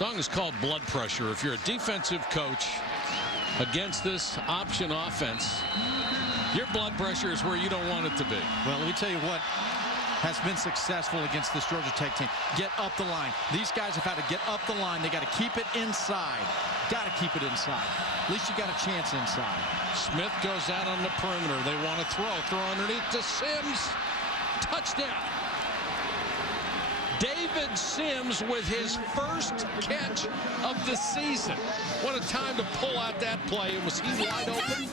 Song is called Blood Pressure. If you're a defensive coach against this option offense, your blood pressure is where you don't want it to be. Well, let me tell you what has been successful against this Georgia Tech team. Get up the line. These guys have had to get up the line. They got to keep it inside. Got to keep it inside. At least you got a chance inside. Smith goes out on the perimeter. They want to throw underneath to Sims. Touchdown. David Sims with his first catch of the season. What a time to pull out that play. Was he wide open?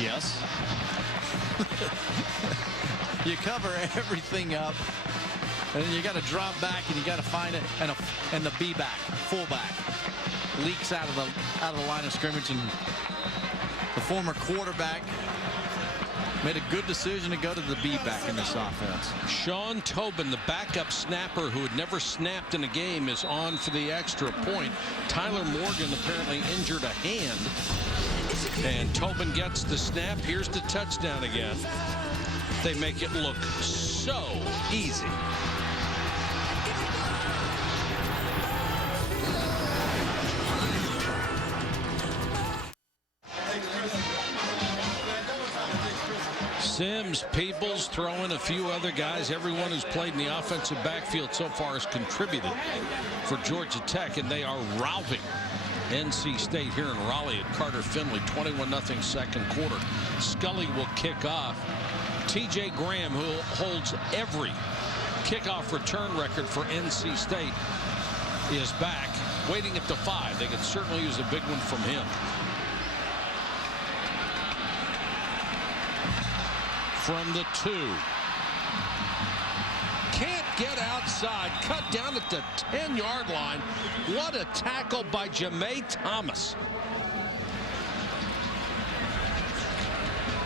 Yes. You cover everything up, and then you got to drop back, and you got to find it, and the B-back, fullback, leaks out of the line of scrimmage, and the former quarterback made a good decision to go to the B-back in this offense. Sean Tobin, the backup snapper who had never snapped in a game, is on for the extra point. Tyler Morgan apparently injured a hand, and Tobin gets the snap. Here's the touchdown again. They make it look so easy. Sims, Peebles, throwing a few other guys. Everyone who's played in the offensive backfield so far has contributed for Georgia Tech, and they are routing NC State here in Raleigh at Carter Finley. 21-0 second quarter. Scully will kick off. T.J. Graham, who holds every kickoff return record for NC State, is back, waiting at the 5. They could certainly use a big one from him. From the 2. Can't get outside. Cut down at the 10-yard line. What a tackle by Ja'Mai Thomas.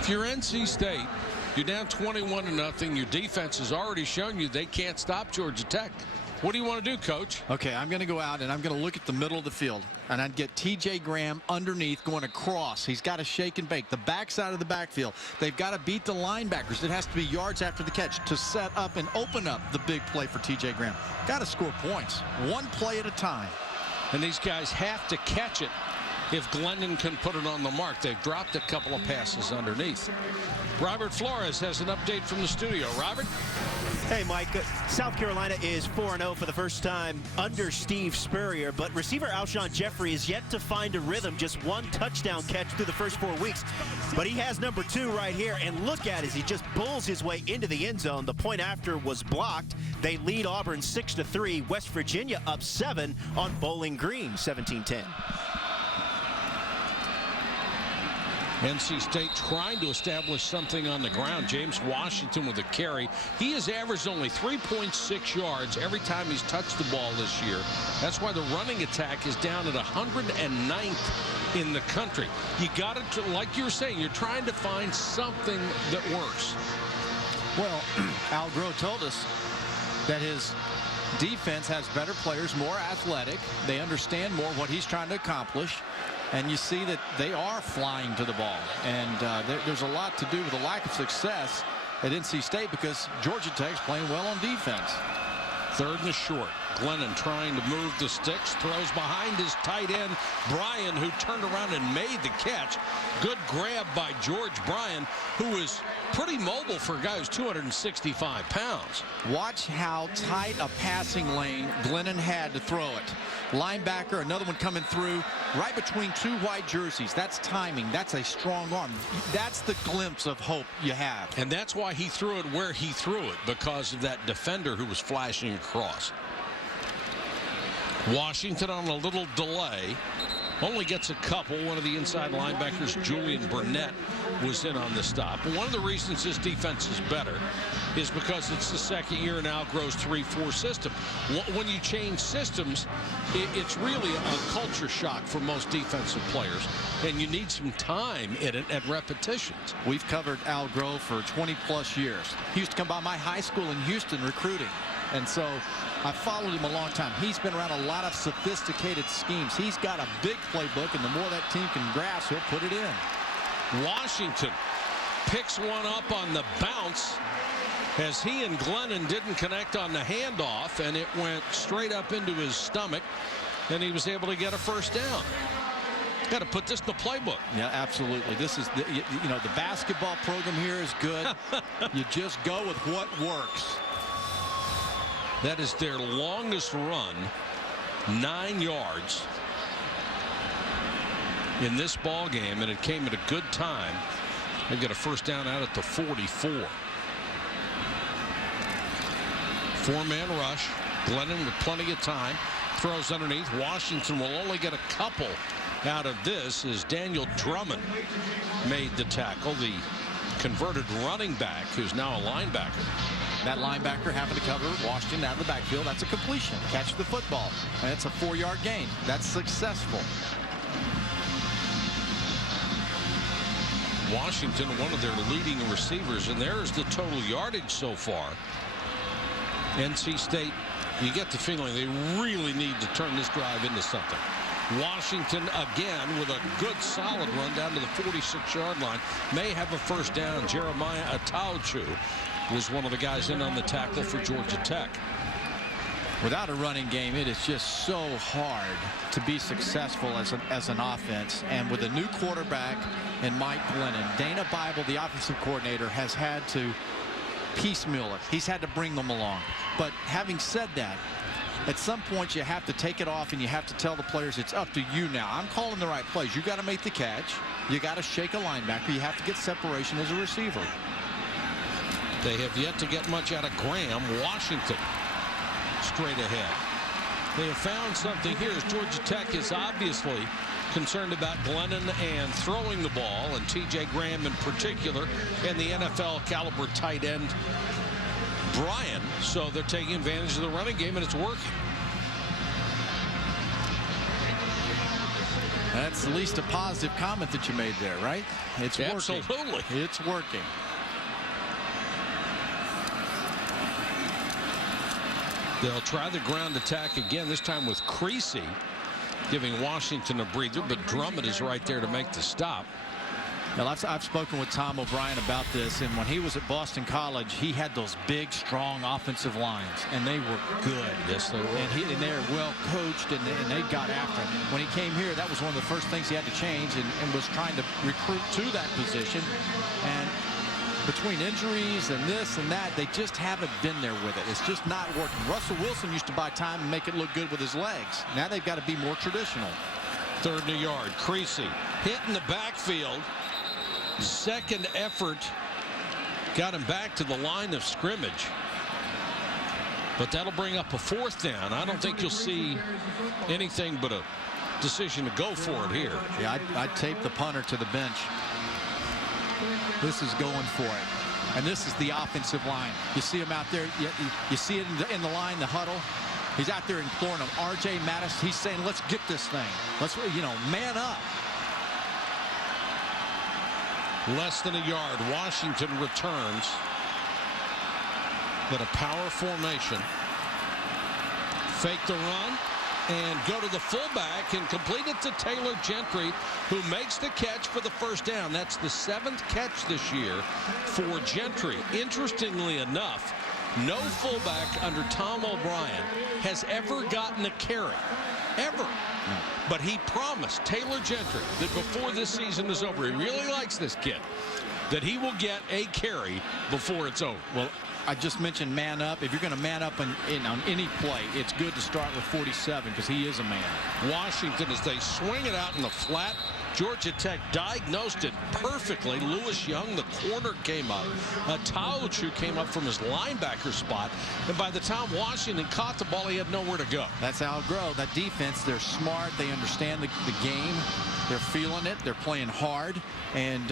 If you're NC State, you're down 21-0. Your defense has already shown you they can't stop Georgia Tech. What do you want to do, Coach? Okay, I'm going to go out and I'm going to look at the middle of the field, and I'd get T.J. Graham underneath going across. He's got to shake and bake. The backside of the backfield. They've got to beat the linebackers. It has to be yards after the catch to set up and open up the big play for T.J. Graham. Got to score points. One play at a time. And these guys have to catch it if Glendon can put it on the mark. They've dropped a couple of passes underneath. Robert Flores has an update from the studio. Robert? Hey, Mike. South Carolina is 4-0 for the first time under Steve Spurrier, but receiver Alshon Jeffrey is yet to find a rhythm. Just one touchdown catch through the first 4 weeks. But he has number 2 right here, and look at it as he just bulls his way into the end zone. The point after was blocked. They lead Auburn 6-3. West Virginia up 7 on Bowling Green, 17-10. NC State trying to establish something on the ground. James Washington with a carry. He has averaged only 3.6 yards every time he's touched the ball this year. That's why the running attack is down at 109th in the country. You got to, like you were saying, you're trying to find something that works. Well, Al Groh told us that his defense has better players, more athletic. They understand more what he's trying to accomplish. And you see that they are flying to the ball. And there's a lot to do with the lack of success at NC State because Georgia Tech's playing well on defense. 3rd and short. Glennon trying to move the sticks. Throws behind his tight end, Bryan, who turned around and made the catch. Good grab by George Bryan, who is pretty mobile for a guy who's 265 pounds. Watch how tight a passing lane Glennon had to throw it. Linebacker, another one coming through right between 2 white jerseys. That's timing. That's a strong arm. That's the glimpse of hope you have. And that's why he threw it where he threw it, because of that defender who was flashing across. Washington on a little delay. Only gets a couple. One of the inside linebackers, Julian Burnett, was in on the stop. One of the reasons this defense is better is because it's the second year in Al Groh's 3-4 system. When you change systems, it's really a culture shock for most defensive players, and you need some time in it at repetitions. We've covered Al Groh for 20-plus years. He used to come by my high school in Houston recruiting. And so I followed him a long time. He's been around a lot of sophisticated schemes. He's got a big playbook, and the more that team can grasp, he'll put it in. Washington picks one up on the bounce as he and Glennon didn't connect on the handoff, and it went straight up into his stomach, and he was able to get a first down. Got to put this in the playbook. Yeah, absolutely. This is, the basketball program here is good. You just go with what works. That is their longest run, 9 yards in this ball game, and it came at a good time. They've got a first down out at the 44. 4-man rush. Glennon with plenty of time. Throws underneath. Washington will only get a couple out of this as Daniel Drummond made the tackle. The converted running back, who's now a linebacker. That linebacker having to cover Washington out of the backfield. That's a completion. Catch the football. And it's a 4-yard gain. That's successful. Washington, one of their leading receivers, and there's the total yardage so far. NC State, you get the feeling they really need to turn this drive into something. Washington again with a good solid run down to the 46-yard line. May have a first down. Jeremiah Atauchu was one of the guys in on the tackle for Georgia Tech. Without a running game, it is just so hard to be successful as an offense. And with a new quarterback and Mike Glennon, Dana Bible, the offensive coordinator, has had to piecemeal it. He's had to bring them along. But having said that, at some point you have to take it off and you have to tell the players it's up to you now. I'm calling the right plays. You got to make the catch. You got to shake a linebacker. You have to get separation as a receiver. They have yet to get much out of Graham. Washington straight ahead. They have found something here as Georgia Tech is obviously concerned about Glennon and throwing the ball, and T.J. Graham in particular, and the NFL caliber tight end Brian. So they're taking advantage of the running game, and it's working. That's at least a positive comment that you made there, right? It's working. Absolutely. It's working. They'll try the ground attack again, this time with Creasy giving Washington a breather, but Drummond is right there to make the stop. Now, I've spoken with Tom O'Brien about this, and when he was at Boston College, he had those big, strong offensive lines, and they were good. Yes, they were. And they were well coached, and they got after him. When he came here, that was one of the first things he had to change, and was trying to recruit to that position. And between injuries and this and that, they just haven't been there with it. It's just not working. Russell Wilson used to buy time and make it look good with his legs. Now they've got to be more traditional. 3rd and a yard. Creasy hit in the backfield. Second effort got him back to the line of scrimmage. But that'll bring up a 4th down. I don't think you'll see anything but a decision to go for it here. Yeah, I'd tape the punter to the bench. This is going for it. And this is the offensive line. You see him out there. You see it in the line, the huddle. He's out there imploring him. R.J. Mattis, he's saying, let's get this thing. Let's, man up. Less than a yard. Washington returns. But a power formation. Fake the run and go to the fullback and complete it to Taylor Gentry, who makes the catch for the first down. That's the 7th catch this year for Gentry. Interestingly enough, no fullback under Tom O'Brien has ever gotten a carry. Ever. No. But he promised Taylor Gentry that before this season is over, he really likes this kid, that he will get a carry before it's over. Well, I just mentioned man up. If you're going to man up on any play, it's good to start with 47 because he is a man. Washington, as they swing it out in the flat, Georgia Tech diagnosed it perfectly. Lewis Young, the corner, came up. Atauchu came up from his linebacker spot. And by the time Washington caught the ball, he had nowhere to go. That's how it grows. That defense, they're smart. They understand the game. They're feeling it. They're playing hard. And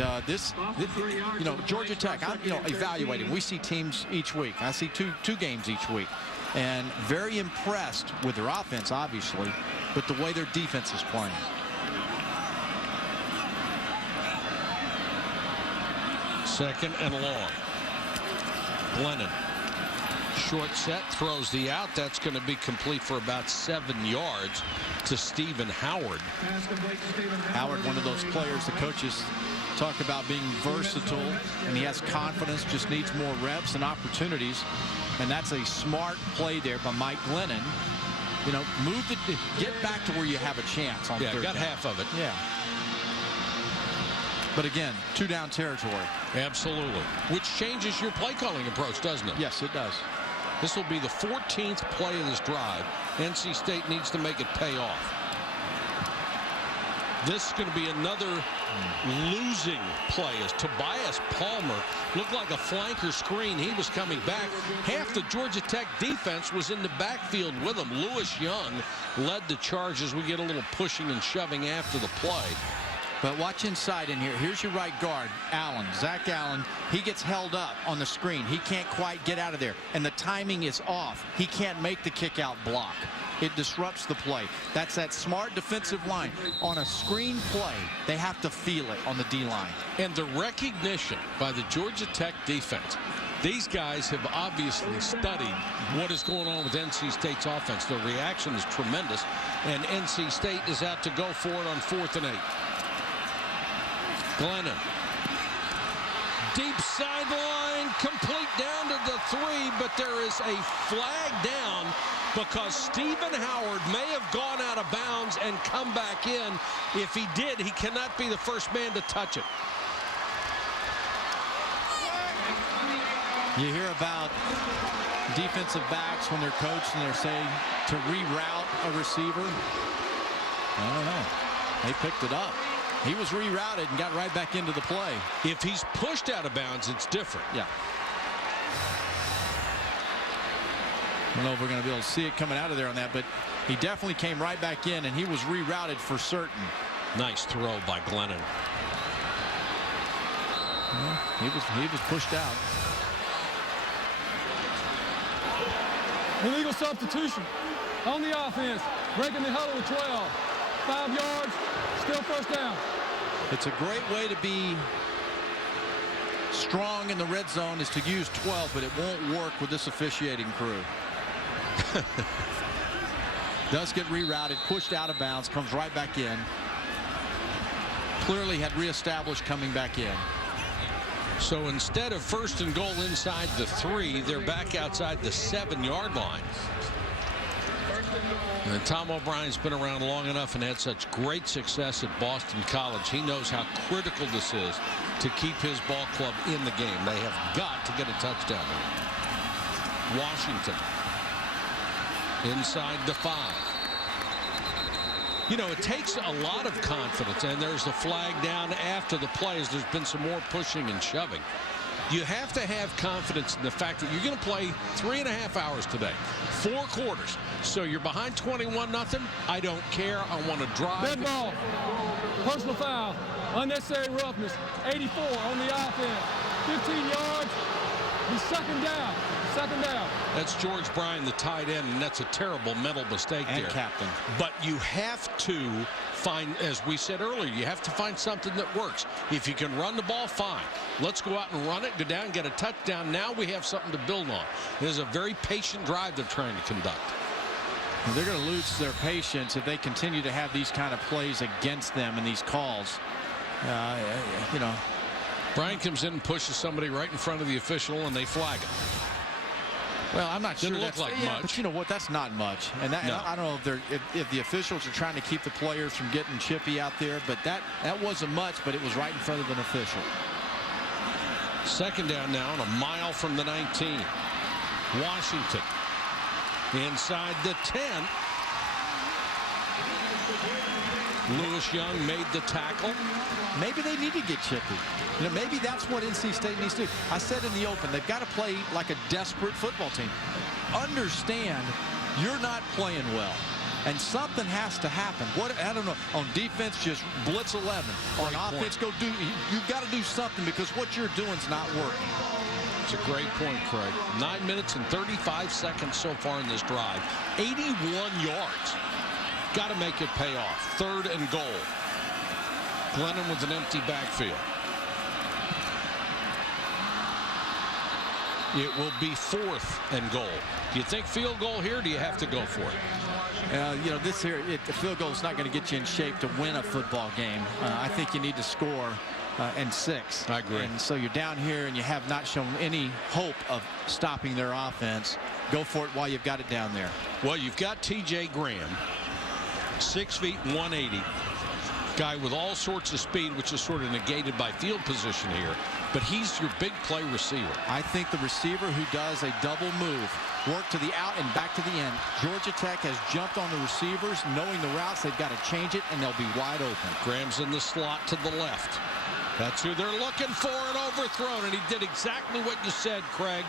Georgia Tech, I'm evaluating. We see teams each week. I see two games each week. And very impressed with their offense, obviously, but the way their defense is playing. Second and long. Glennon. Short set, throws the out. That's going to be complete for about 7 yards to Stephen Howard. Howard, one of those players the coaches Talk about being versatile, and he has confidence, just needs more reps and opportunities. And that's a smart play there by Mike Glennon. You know, get back to where you have a chance on third got down. half of it. Yeah. But again, 2-down territory. Absolutely. Which changes your play calling approach, doesn't it? Yes, it does. This will be the 14th play of this drive. NC State needs to make it pay off. This is going to be another losing play as Tobias Palmer looked like a flanker screen. He was coming back. Half the Georgia Tech defense was in the backfield with him. Lewis Young led the charge as we get a little pushing and shoving after the play. But watch inside in here. Here's your right guard, Allen. Zach Allen, he gets held up on the screen. He can't quite get out of there. And the timing is off. He can't make the kick out block. It disrupts the play. That's that smart defensive line. On a screen play, they have to feel it on the D-line. And the recognition by the Georgia Tech defense. These guys have obviously studied what is going on with NC State's offense. The reaction is tremendous. And NC State is out to go for it on 4th and 8. Glennon. Deep sideline, complete down to the 3, but there is a flag down because Stephen Howard may have gone out of bounds and come back in. If he did, he cannot be the first man to touch it. You hear about defensive backs when they're coached and they're saying to reroute a receiver. I don't know. They picked it up. He was rerouted and got right back into the play. If he's pushed out of bounds, it's different. Yeah. I don't know if we're going to be able to see it coming out of there on that, but he definitely came right back in, and he was rerouted for certain. Nice throw by Glennon. Well, he was pushed out. Illegal substitution on the offense, breaking the huddle with 12. 5 yards, still first down. It's a great way to be strong in the red zone is to use 12, but it won't work with this officiating crew. Does get rerouted, pushed out of bounds, comes right back in. Clearly had reestablished coming back in. So instead of 1st and goal inside the 3, they're back outside the 7-yard line. And Tom O'Brien's been around long enough and had such great success at Boston College. He knows how critical this is to keep his ball club in the game. They have got to get a touchdown. Washington inside the 5. You know, it takes a lot of confidence, and there's the flag down after the plays. There's been some more pushing and shoving. You have to have confidence in the fact that you're going to play 3.5 hours today, 4 quarters. So you're behind 21-0. I don't care. I want to drive. Dead ball. Personal foul. Unnecessary roughness. 84 on the offense. 15 yards. Be second down. Second down. That's George Bryan, the tight end, and that's a terrible mental mistake And there. captain. But you have to find, as we said earlier, you have to find something that works. If you can run the ball, fine. Let's go out and run it, go down and get a touchdown. Now we have something to build on. It is a very patient drive they're trying to conduct. They're going to lose their patience if they continue to have these kind of plays against them and these calls. You know. Bryan comes in and pushes somebody right in front of the official, and they flag him. Well, I'm not sure Didn't that's look like much. But you know what? That's not much. And that, No. I don't know if the officials are trying to keep the players from getting chippy out there, but that wasn't much, but it was right in front of an official. Second down now, and a mile from the 19. Washington inside the 10. Lewis Young made the tackle. Maybe they need to get chippy. You know, maybe that's what NC State needs to do. I said in the open, they've got to play like a desperate football team. Understand you're not playing well, and something has to happen. I don't know. On defense, just blitz 11. On offense, you've got to do something because what you're doing is not working. It's a great point, Craig. 9 minutes and 35 seconds so far in this drive. 81 yards. Got to make it pay off. 3rd and goal. Glennon with an empty backfield. It will be 4th and goal. Do you think field goal here, or do you have to go for it? You know, the field goal is not going to get you in shape to win a football game. I think you need to score and 6. I agree. And so you're down here and you have not shown any hope of stopping their offense. Go for it while you've got it down there. Well, you've got T.J. Graham, 6 feet 180. Guy with all sorts of speed, which is sort of negated by field position here. But he's your big play receiver. I think the receiver who does a double move, work to the out and back to the end. Georgia Tech has jumped on the receivers, knowing the routes. They've got to change it, and they'll be wide open. Graham's in the slot to the left. That's who they're looking for, and overthrown. And he did exactly what you said, Craig.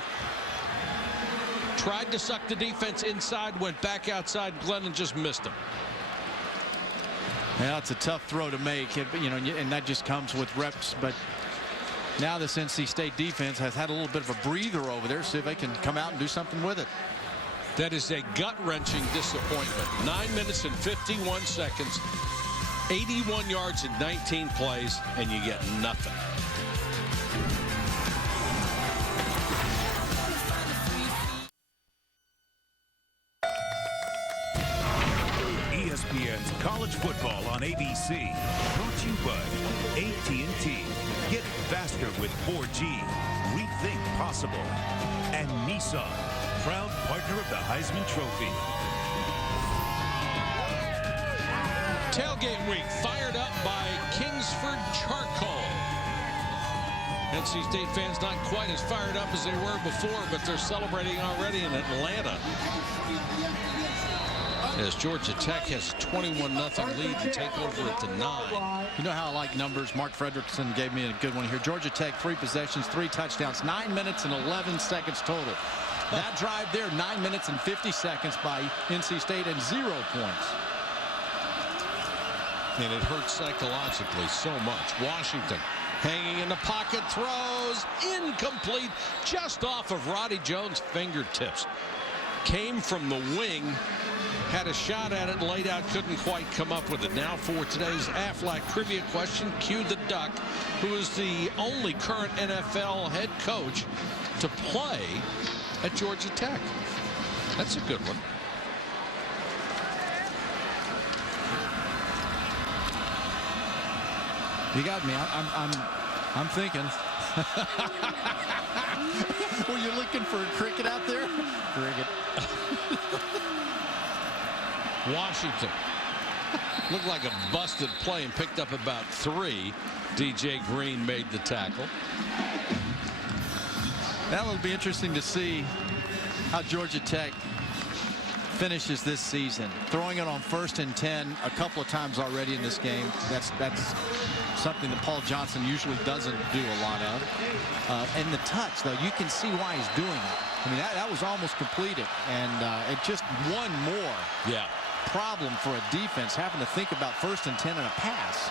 Tried to suck the defense inside, went back outside. Glennon just missed him. Yeah, it's a tough throw to make, you know, and that just comes with reps. But now this NC State defense has had a little bit of a breather over there. See if they can come out and do something with it. That is a gut-wrenching disappointment. 9 minutes and 51 seconds, 81 yards in 19 plays, and you get nothing. ESPN's College Football on ABC. Brought to you by AT&T. Get faster with 4G. Rethink possible. And Nissan, proud partner of the Heisman Trophy. Tailgate week fired up by Kingsford Charcoal. NC State fans not quite as fired up as they were before, but they're celebrating already in Atlanta. As Georgia Tech has a 21-0 lead to take over at the 9. You know how I like numbers. Mark Fredrickson gave me a good one here. Georgia Tech, 3 possessions, 3 touchdowns, 9 minutes and 11 seconds total. That drive there, 9 minutes and 50 seconds by NC State and 0 points. And it hurts psychologically so much. Washington hanging in the pocket, throws incomplete, just off of Roddy Jones' fingertips. Came from the wing, had a shot at it, laid out, couldn't quite come up with it. Now for today's Aflac trivia question, cue the Duck, who is the only current NFL head coach to play at Georgia Tech. That's a good one. You got me. I'm thinking. Were you looking for a cricket out there? Cricket. Washington looked like a busted play and picked up about 3. DJ Green made the tackle. That will be interesting to see how Georgia Tech finishes this season. Throwing it on 1st and 10 a couple of times already in this game. That's something that Paul Johnson usually doesn't do a lot of. And the touch, though, you can see why he's doing it. I mean, that was almost completed, and it just one more problem for a defense having to think about 1st and 10 and a pass.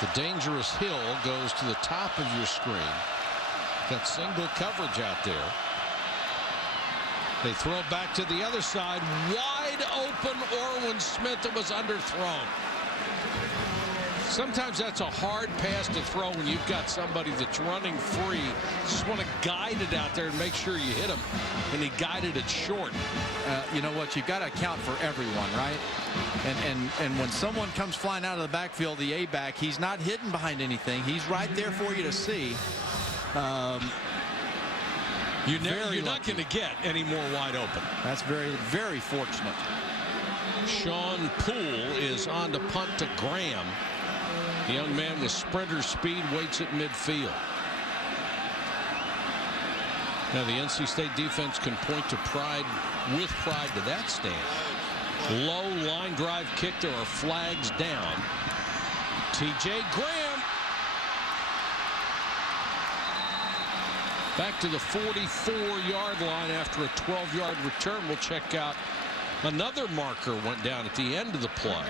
The dangerous hill goes to the top of your screen. Got single coverage out there. They throw back to the other side. Wide open Orwin Smith that was underthrown. Sometimes that's a hard pass to throw when you've got somebody that's running free. Just want to guide it out there and make sure you hit him. And he guided it short. You know what? You've got to account for everyone, right? And when someone comes flying out of the backfield, the A-back, he's not hidden behind anything. He's right there for you to see. You're not going to get any more wide open. That's very, very fortunate. Sean Poole is on to punt to Graham. The young man with sprinter speed waits at midfield. Now the NC State defense can point to pride to that stand. Low line drive kick. There are flags down. T.J. Graham back to the 44-yard line after a 12-yard return. We'll check out another marker went down at the end of the play.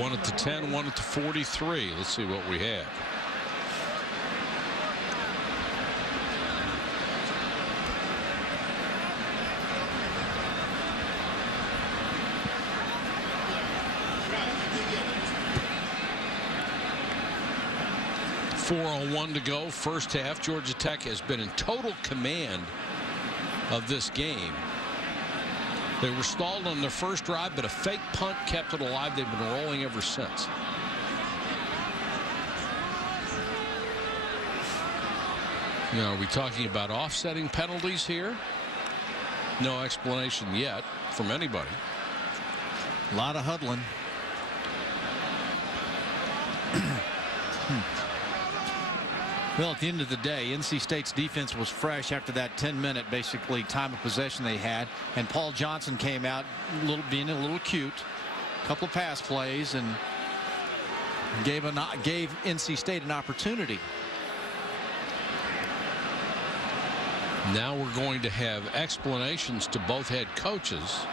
One at the 10, one at the 43. Let's see what we have. .401 to go, first half. Georgia Tech has been in total command of this game. They were stalled on their first drive, but a fake punt kept it alive. They've been rolling ever since. You know, are we talking about offsetting penalties here? No explanation yet from anybody. A lot of huddling. Well, at the end of the day, NC State's defense was fresh after that 10-minute basically time of possession they had, and Paul Johnson came out being a little cute, a couple of pass plays, and gave NC State an opportunity. Now we're going to have explanations to both head coaches.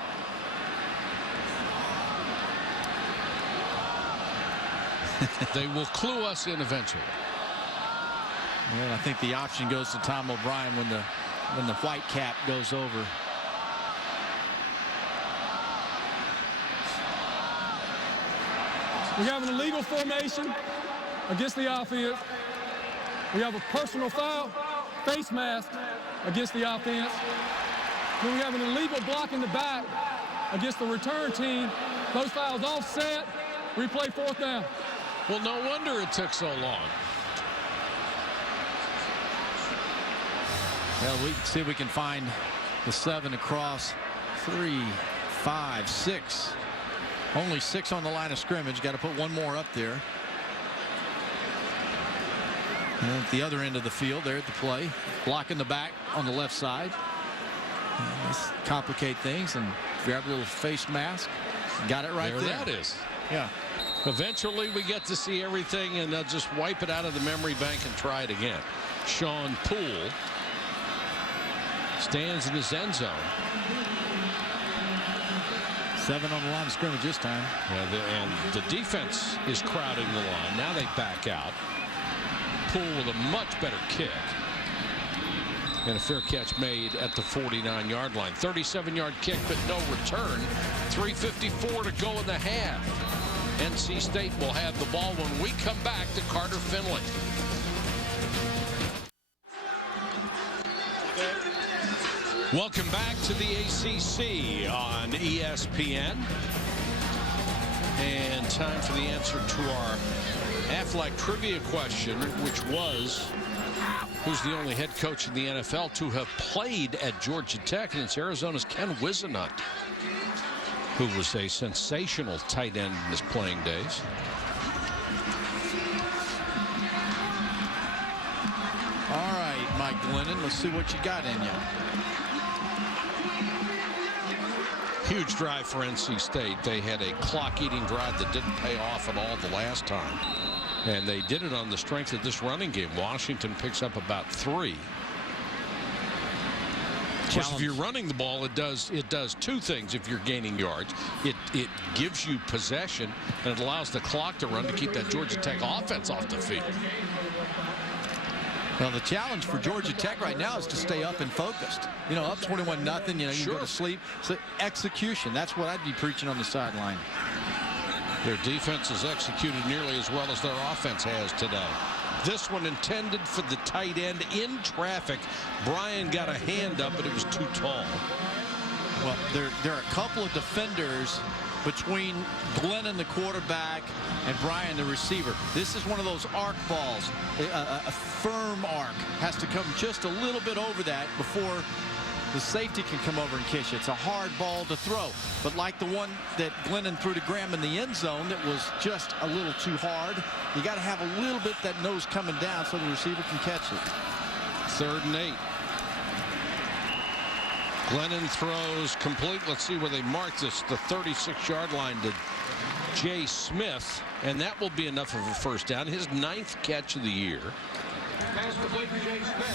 They will clue us in eventually. And I think the option goes to Tom O'Brien when the white cap goes over. We have an illegal formation against the offense. We have a personal foul, face mask against the offense. Then we have an illegal block in the back against the return team. Those fouls offset. Replay 4th down. Well, no wonder it took so long. Well, we can see if we can find the 7 across. 3, 5, 6. Only 6 on the line of scrimmage. Got to put one more up there. And at the other end of the field, there at the play, blocking the back on the left side. Let's complicate things and grab a little face mask. Got it right there. There that is. Yeah. Eventually we get to see everything, and they'll just wipe it out of the memory bank and try it again. Sean Poole stands in his end zone. 7 on the line of scrimmage this time. Yeah, and the defense is crowding the line. Now they back out. Poole with a much better kick. And a fair catch made at the 49-yard line. 37-yard kick, but no return. 3:54 to go in the half. NC State will have the ball when we come back to Carter Finley. Welcome back to the ACC on ESPN. And time for the answer to our Aflac trivia question, which was, who's the only head coach in the NFL to have played at Georgia Tech? And it's Arizona's Ken Whisenhunt, who was a sensational tight end in his playing days. All right, Mike Glennon, let's see what you got in you. Huge drive for NC State. They had a clock-eating drive that didn't pay off at all the last time. And they did it on the strength of this running game. Washington picks up about 3. Of course, if you're running the ball, it does 2 things. If you're gaining yards, it gives you possession, and it allows the clock to run to keep that Georgia Tech offense off the field. Well, the challenge for Georgia Tech right now is to stay up and focused. You know, up 21-0. You know, you Sure. go to sleep. So execution. That's what I'd be preaching on the sideline. Their defense has executed nearly as well as their offense has today. This one intended for the tight end in traffic. Brian got a hand up, but it was too tall. Well, there are a couple of defenders between Glennon, the quarterback, and Brian, the receiver. This is one of those arc balls. A firm arc has to come just a little bit over that before the safety can come over and catch it. It's a hard ball to throw. But like the one that Glennon threw to Graham in the end zone that was just a little too hard, you got to have a little bit that nose coming down so the receiver can catch it. 3rd and 8. Glennon throws complete. Let's see where they mark this. The 36-yard line to Jay Smith. And that will be enough of a first down. His 9th catch of the year.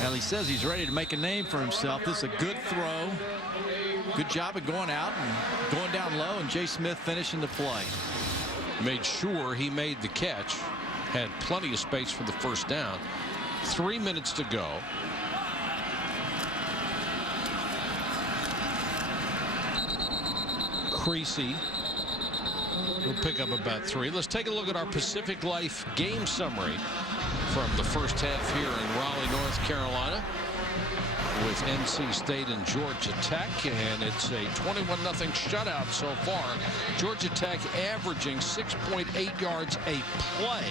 Well, he says he's ready to make a name for himself. This is a good throw. Good job of going out and going down low, and Jay Smith finishing the play. Made sure he made the catch. Had plenty of space for the first down. 3 minutes to go. Creasy will pick up about 3. Let's take a look at our Pacific Life game summary from the first half here in Raleigh, North Carolina. with NC State and Georgia Tech, and it's a 21-0 shutout so far. Georgia Tech averaging 6.8 yards a play,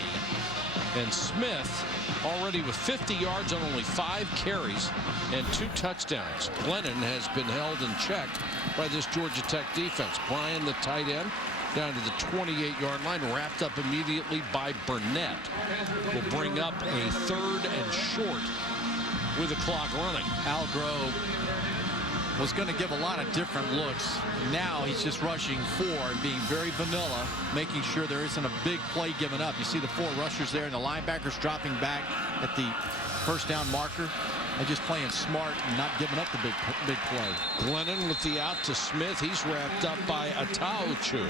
and Smith already with 50 yards on only 5 carries and 2 touchdowns. Glennon has been held in check by this Georgia Tech defense. Bryan, the tight end, down to the 28-yard line, wrapped up immediately by Burnett. Will bring up a 3rd and short with the clock running. Algrove was going to give a lot of different looks. Now he's just rushing 4 and being very vanilla, making sure there isn't a big play given up. You see the 4 rushers there and the linebackers dropping back at the first down marker. They're just playing smart and not giving up the big play. Glennon with the out to Smith. He's wrapped up by Atauchu.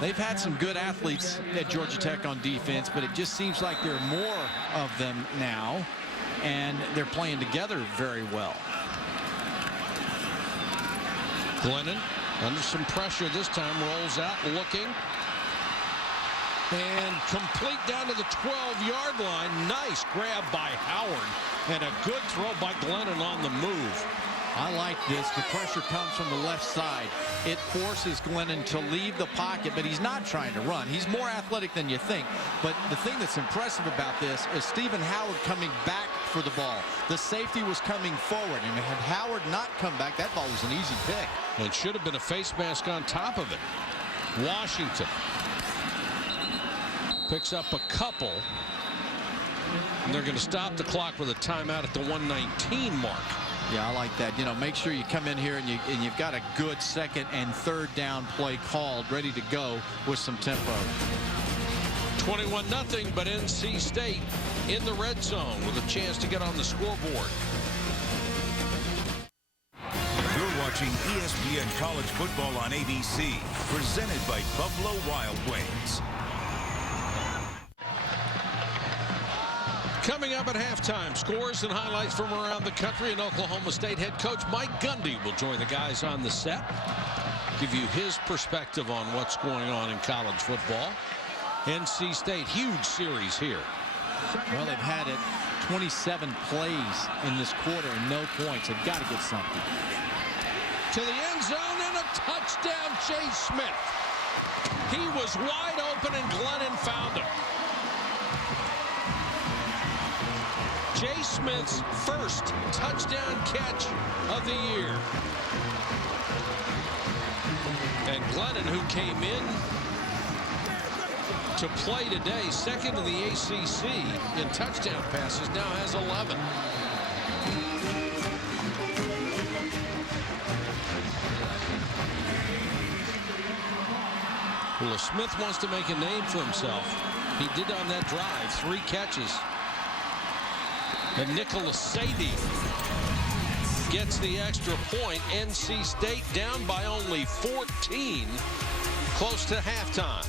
They've had some good athletes at Georgia Tech on defense, but it just seems like there are more of them now, and they're playing together very well. Glennon under some pressure this time, rolls out looking, and complete down to the 12-yard line. Nice grab by Howard, and a good throw by Glennon on the move. I like this. The pressure comes from the left side. It forces Glennon to leave the pocket, but he's not trying to run. He's more athletic than you think. But the thing that's impressive about this is Stephen Howard coming back for the ball. The safety was coming forward, and had Howard not come back, that ball was an easy pick. It should have been a face mask on top of it. Washington picks up a couple, and they're going to stop the clock with a timeout at the 1:19 mark. Yeah, I like that. You know, make sure you come in here and you've got a good 2nd and 3rd down play called, ready to go with some tempo. 21-0, but NC State in the red zone with a chance to get on the scoreboard. You're watching ESPN College Football on ABC, presented by Buffalo Wild Wings. Coming up at halftime, scores and highlights from around the country, and Oklahoma State head coach Mike Gundy will join the guys on the set, give you his perspective on what's going on in college football. NC State, huge series here. Well, they've had it 27 plays in this quarter and no points. They've got to get something. To the end zone and a touchdown, Chase Smith. He was wide open and Glennon found him. Jay Smith's first touchdown catch of the year. And Glennon, who came in to play today, 2nd in the ACC in touchdown passes, now has 11. Well, if Smith wants to make a name for himself, he did on that drive, 3 catches. And Nicholas Sadie gets the extra point. NC State down by only 14, close to halftime.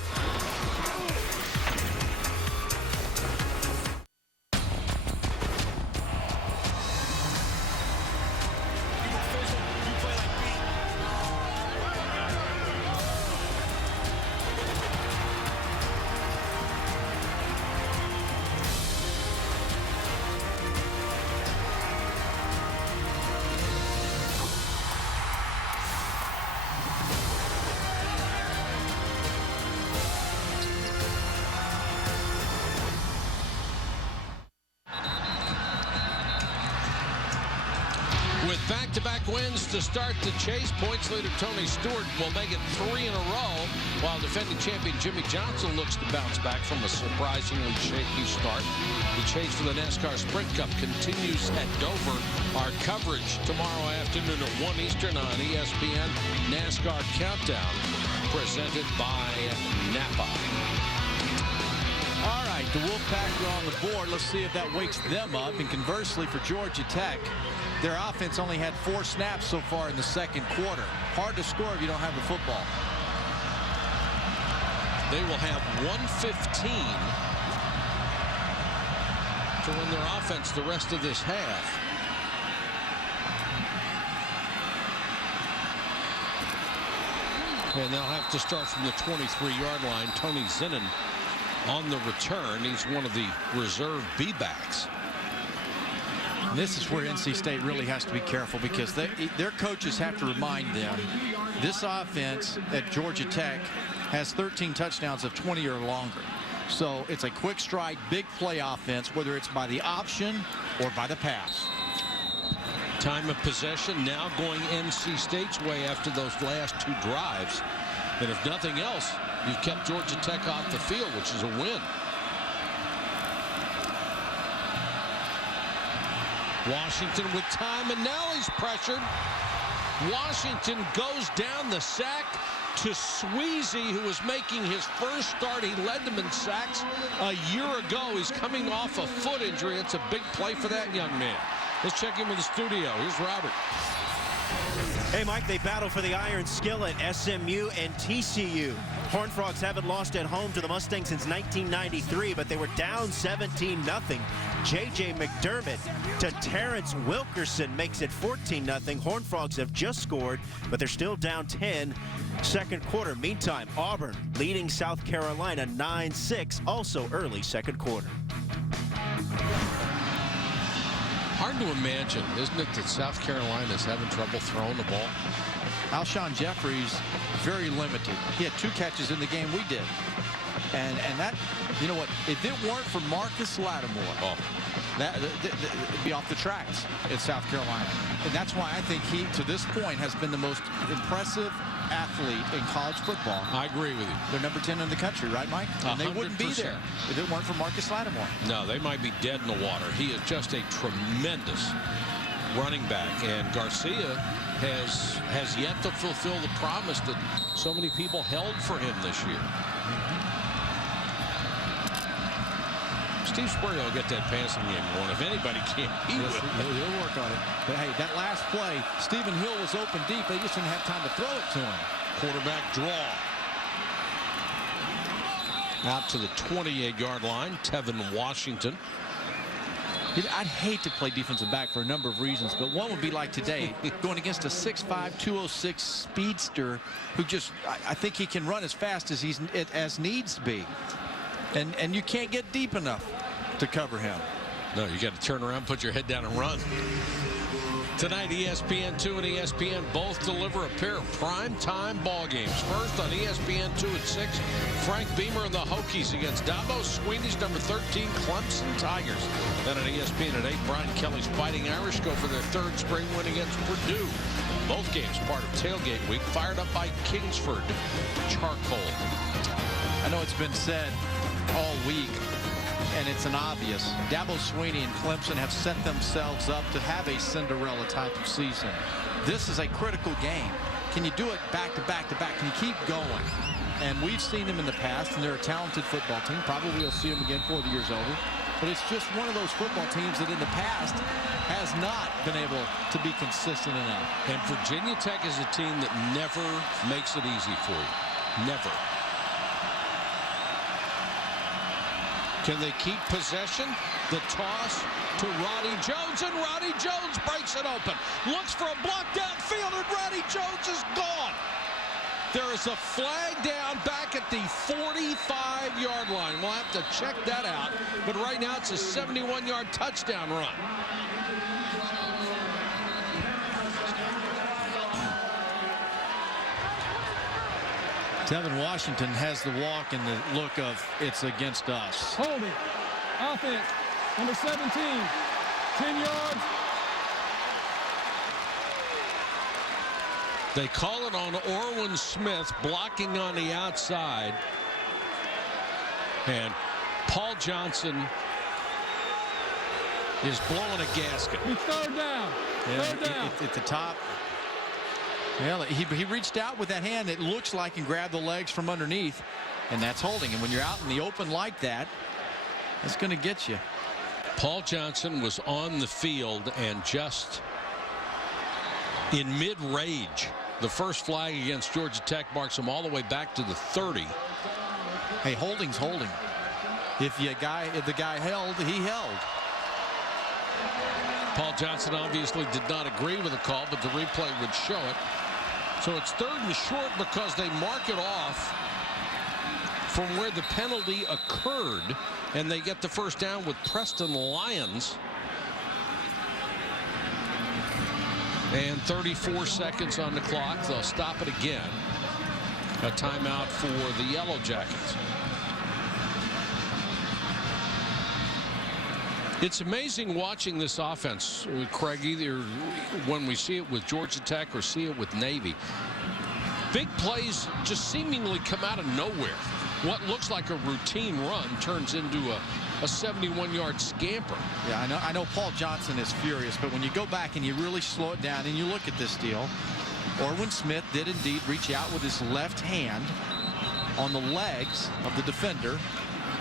With back-to-back wins to start the chase, points leader Tony Stewart will make it 3 in a row, while defending champion Jimmy Johnson looks to bounce back from a surprisingly shaky start. The chase for the NASCAR Sprint Cup continues at Dover. Our coverage tomorrow afternoon at 1 Eastern on ESPN. NASCAR Countdown, presented by Napa. All right, the Wolfpack are on the board. Let's see if that wakes them up. And conversely, for Georgia Tech, their offense only had 4 snaps so far in the 2nd quarter. Hard to score if you don't have the football. They will have 1:15 to run their offense the rest of this half. And they'll have to start from the 23-yard line. Tony Zinnon on the return. He's one of the reserve B-backs. And this is where NC State really has to be careful, because their coaches have to remind them this offense at Georgia Tech has 13 touchdowns of 20 or longer. So it's a quick strike, big play offense, whether it's by the option or by the pass. Time of possession now going NC State's way after those last 2 drives. And if nothing else, you've kept Georgia Tech off the field, which is a win. Washington with time, and now he's pressured. Washington goes down. The sack to Sweezy, who was making his first start. He led them in sacks a year ago. He's coming off a foot injury. It's a big play for that young man. Let's check in with the studio. Here's Robert. Hey, Mike, they battle for the iron skillet, SMU and TCU. Horned Frogs haven't lost at home to the Mustangs since 1993, but they were down 17-0. J.J. McDermott to Terrence Wilkerson makes it 14-0. Horned Frogs have just scored, but they're still down 10 second quarter. Meantime, Auburn leading South Carolina 9-6, also early second quarter. Hard to imagine, isn't it, that South Carolina's having trouble throwing the ball? Alshon Jeffries, very limited. He had 2 catches in the game. We did. And that, you know what, if it weren't for Marcus Lattimore, it'd be off the tracks at South Carolina. And that's why I think he, to this point, has been the most impressive athlete in college football. I agree with you. They're number 10 in the country, right, Mike? And they wouldn't be there if it weren't for Marcus Lattimore. No, they might be dead in the water. He is just a tremendous running back, and Garcia has yet to fulfill the promise that so many people held for him this year. Steve Spurrier will get that passing game going. If anybody can, he will. He'll work on it. But hey, that last play, Stephen Hill was open deep. They just didn't have time to throw it to him. Quarterback draw. Out to the 28-yard line, Tevin Washington. I'd hate to play defensive back for a number of reasons, but one would be like today, going against a 6'5", 206 speedster who just, I think he can run as fast as as needs to be. And you can't get deep enough to cover him. No, you got to turn around, put your head down, and run. Tonight, ESPN2 and ESPN both deliver a pair of prime-time ball games. First on ESPN2 at 6, Frank Beamer and the Hokies against Dabo Swinney's number 13 Clemson Tigers. Then on ESPN at 8, Brian Kelly's Fighting Irish go for their 3rd straight win against Purdue. Both games part of Tailgate Week, fired up by Kingsford Charcoal. I know it's been said all week, and it's an obvious. Dabo Swinney and Clemson have set themselves up to have a Cinderella type of season. This is a critical game. Can you do it back to back to back? Can you keep going? And we've seen them in the past, and they're a talented football team. Probably we'll see them again before the year's over. But it's just one of those football teams that in the past has not been able to be consistent enough. And Virginia Tech is a team that never makes it easy for you. Never. Can they keep possession? The toss to Roddy Jones, and Roddy Jones breaks it open. Looks for a block downfield, and Roddy Jones is gone. There is a flag down back at the 45-yard line. We'll have to check that out. But right now it's a 71-yard touchdown run. Tevin Washington has the walk and the look of it's against us. Holding. Offense. Number 17. 10 yards. They call it on Orwin Smith, blocking on the outside. And Paul Johnson is blowing a gasket. It's 3rd down. Yeah, 3rd down. At the top. Well, he reached out with that hand, it looks like, and grabbed the legs from underneath, and that's holding. And when you're out in the open like that, it's going to get you. Paul Johnson was on the field and just in mid-rage. The first flag against Georgia Tech marks him all the way back to the 30. Hey, holding's holding. If the guy held, he held. Paul Johnson obviously did not agree with the call, but the replay would show it. So it's 3rd and short because they mark it off from where the penalty occurred, and they get the first down with Preston Lyons. And 34 seconds on the clock. They'll stop it again. A timeout for the Yellow Jackets. It's amazing watching this offense, Craig, either when we see it with Georgia Tech or see it with Navy. Big plays just seemingly come out of nowhere. What looks like a routine run turns into a 71-yard scamper. Yeah, I know Paul Johnson is furious, but when you go back and you really slow it down and you look at this deal, Orwin Smith did indeed reach out with his left hand on the legs of the defender.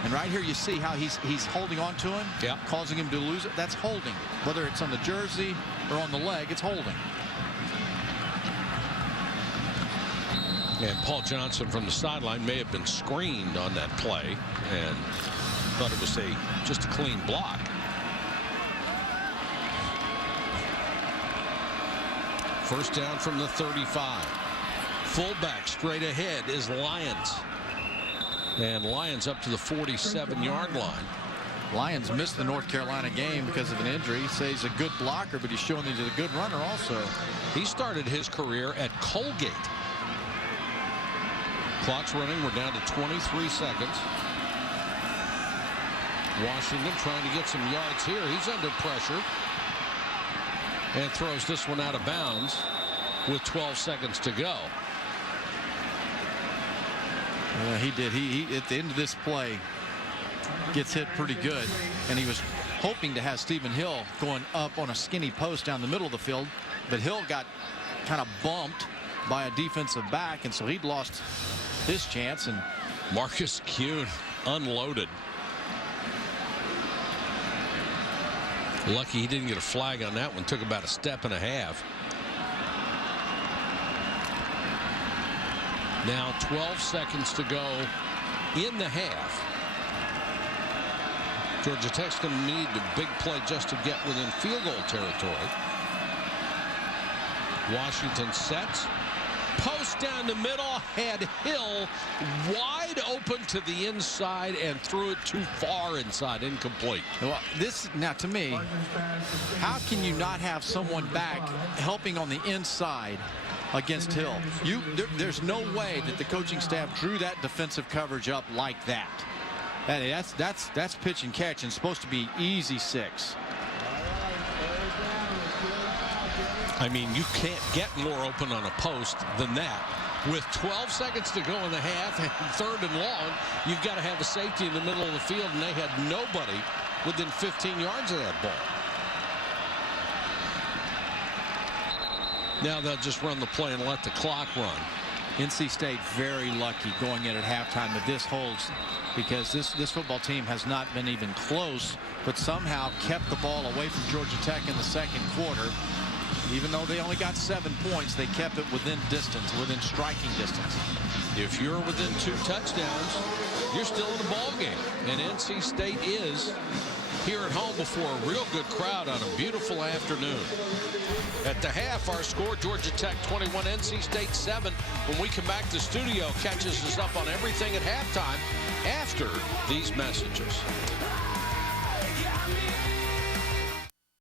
And right here you see how he's holding on to him, causing him to lose it. That's holding. Whether it's on the jersey or on the leg, it's holding. And Paul Johnson from the sideline may have been screened on that play and thought it was just a clean block. First down from the 35. Fullback straight ahead is Lyons. And Lyons up to the 47-yard line. Lyons missed the North Carolina game because of an injury. He says he's a good blocker, but he's showing he's a good runner also. He started his career at Colgate. Clock's running. We're down to 23 seconds. Washington trying to get some yards here. He's under pressure. And throws this one out of bounds with 12 seconds to go. Yeah, he did. He at the end of this play gets hit pretty good, and he was hoping to have Stephen Hill going up on a skinny post down the middle of the field, but Hill got kind of bumped by a defensive back, and so he'd lost his chance. And Marcus Kuhn unloaded. Lucky he didn't get a flag on that one. Took about a step and a half. Now 12 seconds to go in the half. Georgia Tech's going to need a big play just to get within field goal territory. Washington sets. Post down the middle. Had Hill wide open to the inside and threw it too far inside. Incomplete. Well, this now to me, how can you not have someone back helping on the inside against Hill? There's no way that the coaching staff drew that defensive coverage up like that. That's pitch and catch, and supposed to be easy 6. I mean, you can't get more open on a post than that. With 12 seconds to go in the half and 3rd and long, you've got to have a safety in the middle of the field, and they had nobody within 15 yards of that ball. Now they'll just run the play and let the clock run. NC State very lucky going in at halftime if this holds, because this football team has not been even close, but somehow kept the ball away from Georgia Tech in the second quarter. Even though they only got 7 points, they kept it within distance, within striking distance. If you're within 2 touchdowns, you're still in the ball game. And NC State is here at home before a real good crowd on a beautiful afternoon. At the half, our score, Georgia Tech 21, NC State 7. When we come back, the studio catches us up on everything at halftime after these messages.